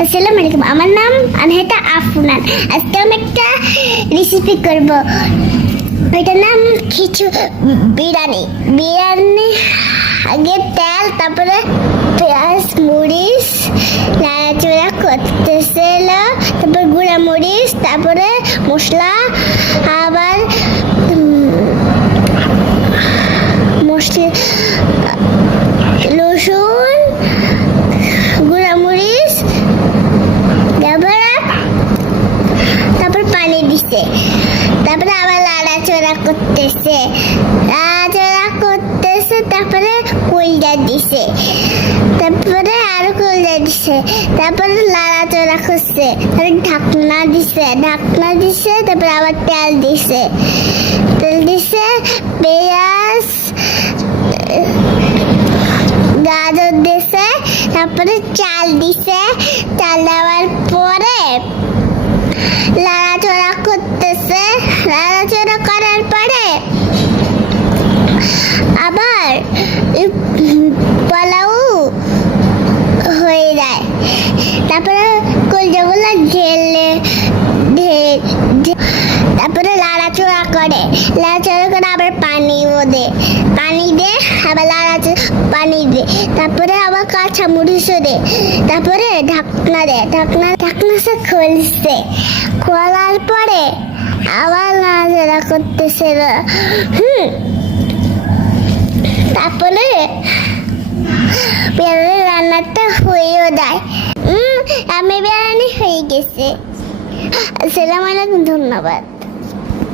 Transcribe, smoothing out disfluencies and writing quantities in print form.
আসসালামু আলাইকুম, আমার নাম আনহেতা আফনান। আজকে আমি একটা রেসিপি করব, ওইটার নাম বিরিয়ানি। বিরিয়ানি আগে তেল, তারপরে পেঁয়াজ মরিচ নাড়াচড়া করতেছিল, তারপর গুঁড়া মরিচ, তারপরে মশলা, আবার মশলা রসুন গুঁড়া মরিচ, তারপর পানি দিছে, তারপরে আবার লাড়াচড়া করতেছে, তারপরে কলজা দিছে, তারপরে আরো কলজা দিছে, তারপরে লাড়াচড়া করছে, তারপরে ঢাকনা দিছে, তারপরে আবার তেল দিছে, পেঁয়াজ গাজর দিছে, তারপরে চাল দিছে, চাল দেওয়ার পরে লাড়াচড়া করতেছে, লাড়াচড়া করার পরে আবার পোলাও হয়ে যায়, তারপরে কলজাগুলো তারপরে লাড়াচড়া করে আবার পানি দে আবার পানি দে, তারপরে আবার কাঁচা মরিচ দে, তারপরে ঢাকনা সে খুলছে, খোলার পরে আবার নাড়াচাড়া করতেছে। তারপরে বিরিয়ানি রান্নাটা হয়েও যায়। আমি বিরিয়ানি হয়ে গেছে। আসসালামু আলাইকুম, ধন্যবাদ।